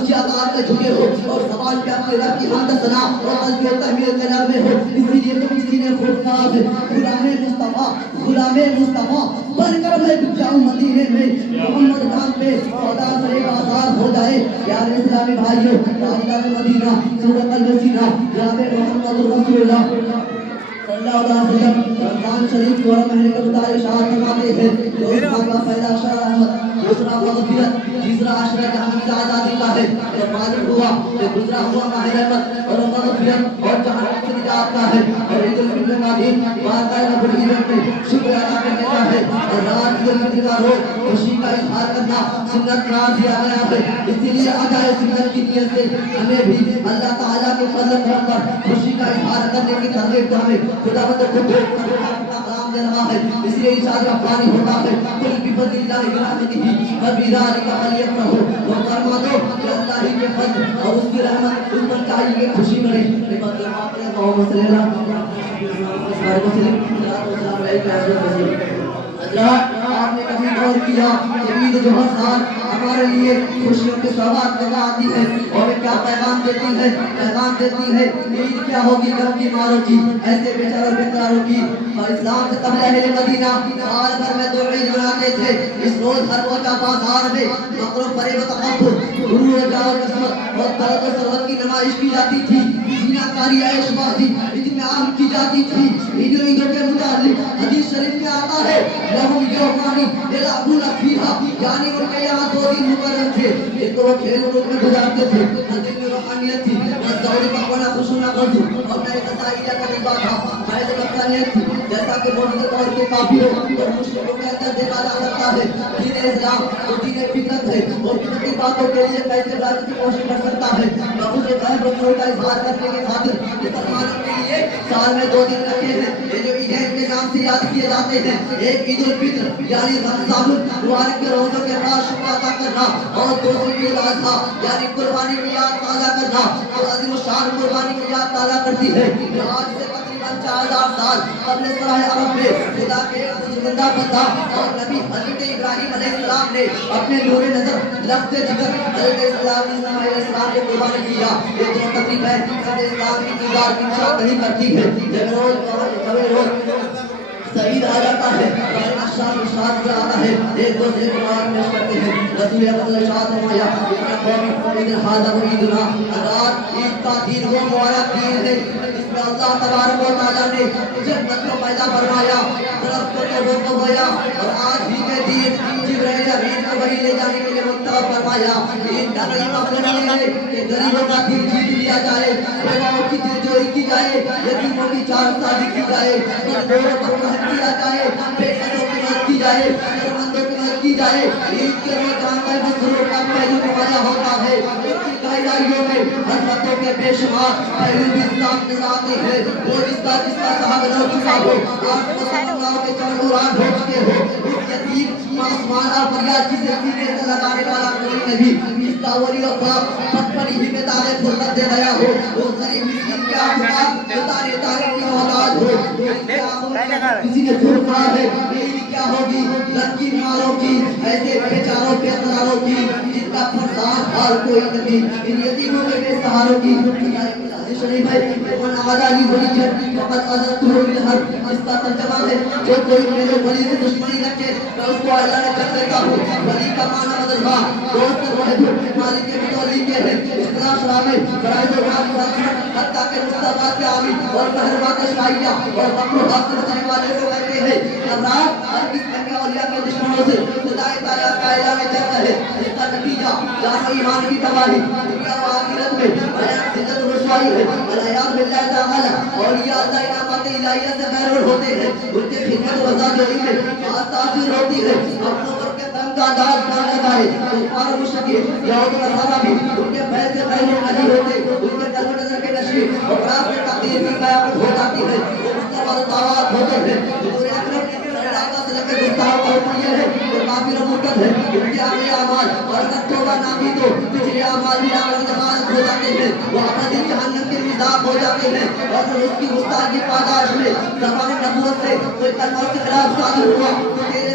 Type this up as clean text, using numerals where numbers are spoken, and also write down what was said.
اس کی اطاعت میں جھکے ہو اور زبان پہ اپنے رب کی حمد ثنا اور قلب میں تحمیل کے نغمے ہو. اسی لیے تو کسی نے خود کہا ہے غلام مصطفیٰ بن کر میں ڈوب جاؤں مدینے میں محمد نام پہ سودا کرے بازار ہو جائے. پیارے اسلامی بھائیوں تاجدار مدینہ صدق الوسیلہ جناب محمد رسول اللہ صلی اللہ علیہ وسلم رمضان شریف کو مہینے کے مطابق اشارت فرماتے ہیں. دوست کا پہلا اشارہ رحمت, دوسرا مغفرت, تیسرا اشارہ جہنم سے آزادی کا ہے. اور معلوم ہوا کہ گزرا ہوا ماہ رحمت اور مغفرت اور جہنم سے نجات کا ہے. اور عید الفطر کا دن باقاعدہ رب العزت میں شکر ادا کرنے کا ہے. اور رات عید الفطر کا روز خوشی کا اظہار کرنا سنت قرار دیا گیا ہے. اسی لیے ادائے سنت کی نیت سے ہمیں بھی اللہ تعالیٰ کے فضل و کرم پر خوشی کا اظہار کرنے کی ترغیب ہمیں خدا بند خود کلام دے رہا ہے. اس لیے ارشاد ربانی ہوتا ہے قل بفضل اللہ برحمتہ فبذلک فلیفرحوا. وہ فرما دو کہ اللہ ہی کے فضل اور اس کی رحمت اس پر چاہیے کہ خوشی کریں. محمد صلی اللہ علیہ وسلم آپ نے کبھی غور کیا کہ عید جو ہر سال ہمارے لیے خوشیوں کے سوغات لگا آتی ہے اور کیا پیغام دیتی ہے؟ پیغام دیتی ہے عید کیا ہوگی غم کی ماروں کی, ایسے بیچاروں بیچاروں کی. اور اسلام سے قبل اہل مدینہ سال بھر میں 2 عید مناتے تھے. اس روز ہر روزہ بازار میں فقر و فریب و تکبر, غرور و جاه و کثرت اور طلب و ثروت کی نمائش کی جاتی تھی. زنا کاری عیش بازی اجتماع کی جاتی تھی. عیدوں کے متعلق حدیث شریف میں آتا ہے لہم یومان یلعبون فیہا, یعنی ان کے یہاں 2 دن مقرر تھے جن کو وہ کھیل کود میں گزارتے تھے. ہر دن میں روحانیت تھی, مزدوری پکوانا خوشونا غرض اور نئے نتائج کا جذبہ تھا. محض مقصانیت تھی جیسا کہ موجودہ دور کے کافروں اور مشرکوں کے اندر دیکھا جا سکتا ہے. دین اسلام تو دین فطرت ہے اور فطرتی باتوں کے لیے کیسے لانے کی کوشش کر سکتا ہے. اس غیر رسول کا اظہار کرنے کے خاطر مسلمانوں کے لیے سال میں 2 دن رکھے ہیں. یہ جو عیدین کے نام سے یاد کیے جاتے ہیں, ایک عید الفطر یعنی رمضان المبارک کے روزوں کے بعد شکر ادا کرنا, اور دوسری عید الاضحیٰ یعنی قربانی کی یاد تازہ کرنا. اور عظیم الشان قربانی کی یاد تازہ کرتی ہے جو آج سے تقریباً 4000 سال قبل سراہ عرب میں خدا کے زندہ بندہ اور نبی حضرت ابراہیم علیہ السلام نے اپنے نور نظر لفظ جگر حضرت اسماعیل علیہ السلام کو قربان کیا. یہ جو تقریب ہے اسلام کی کردار کی نشان نہیں کرتی ہے. جب روز سعید آ جاتا ہے اور اشار اشار سے آتا ہے, ایک دوسرے کو مبارک پیش کرتے ہیں. رسول اکرم ارشاد فرمایا ان قوم عید ھذا عیدنا, رات عید کا دن وہ مبارک دن ہے جس میں اللہ تبارک و تعالیٰ نے جنت کو پیدا فرمایا, درختوں کو روک بویا اور آج ہی کے دن جبرائیل امین کو وحی لے جانے کے لیے منتخب فرمایا. عید کا نئی مقصد یہ ہے کہ غریبوں کا دل جیت لیا جائے, بیواؤں کی دلجوئی کی جائے, یتیموں کی جان سازی کی جائے, مزدوروں پر رحم کیا جائے, بے قدروں کی مدد کی جائے, ضرورتمندوں کی مدد کی جائے. عید کے روز جان کا مسرور کا پہلو نمایاں ہوتا ہے. اس کی گہرائیوں میں حضرتوں کے بے شمار پہلو بھی اسلام نظر آتے ہیں. وہ جس کا صحابہ رہ چکا ہو, آپ کو اللہ کے چڑھوران ہو چکے ہو, اس یتیم معصومانہ فریاد جسے سینے سے لگانے والا کوئی نہیں, اس کا ولی و باپ بچپن ہی میں داغ فرصت دے گیا ہو, وہ غریب مسکین کے آخرات بتانے تعلیم کی محتاج ہو. کسی نے دھر کہا ہے عید کیا ہوگی لڑکی ماروں کی, ایسے بیچاروں کے اطراروں کی جن کا فرزان حال کوئی نہیں, ان یتیموں کے بے سہاروں کی. شریف ہے من عادانی ولی فقط عزت ہو بالحرب, اس کا ترجمہ ہے جو کوئی میرے ولی سے دشمنی رکھے میں اس کو اللہ نے کر دیتا ہوں. ولی کا معنی بدل ہوا دوست واحد مالک کے متولی کے ہیں. اصطلاح شرح میں فرائض و واجبات حتیٰ کہ مستحبات کے عامل اور محرمات شرعیہ اور مکروہات سے بچنے والے کو کہتے ہیں. افراد ہر قسم کے اولیاء کے دشمنوں سے خدا تعالیٰ کا اعلان کرتا ہے, جس کا نتیجہ جان و ایمان کی تباہی دنیا و آخرت میں بیان ذلت و رسوائی ہے. العیاذ باللہ تعالی اولیاء اللہ انعامات الہیہ سے محروم ہوتے ہیں, ان کے خدمت و وفاداری میں خاص تاثیر ہوتی ہے. اپنوں پر کے تنگ کا انداز کیا جاتا ہے, کفار و مشرکین یہود و نصارہ بھی ان کے فیض سے پہلے علی ہوتے, ان کے قلب و نظر کے نشیر اور راز میں تقدیر کی قیامت ہو جاتی ہے. وہ مستقبل دعوات ہوتے ہیں. حضور اکرم صلی اللہ علیہ وسلم کے گستاخ کا حکم یہ ہے کہ کافر و مرتد ہے, ان کے آگے اعمال اور اگر توبہ نہ کی تو پچھلے اعمال بھی آگے ضمانت ہو جاتے ہیں, وہ ابدی جہنم کے مزاق ہو جاتے ہیں. اور اس کی گستاخی پاداش میں زبان نبوت سے کوئی کلمہ کے خلاف صادر ہوا تو تیرے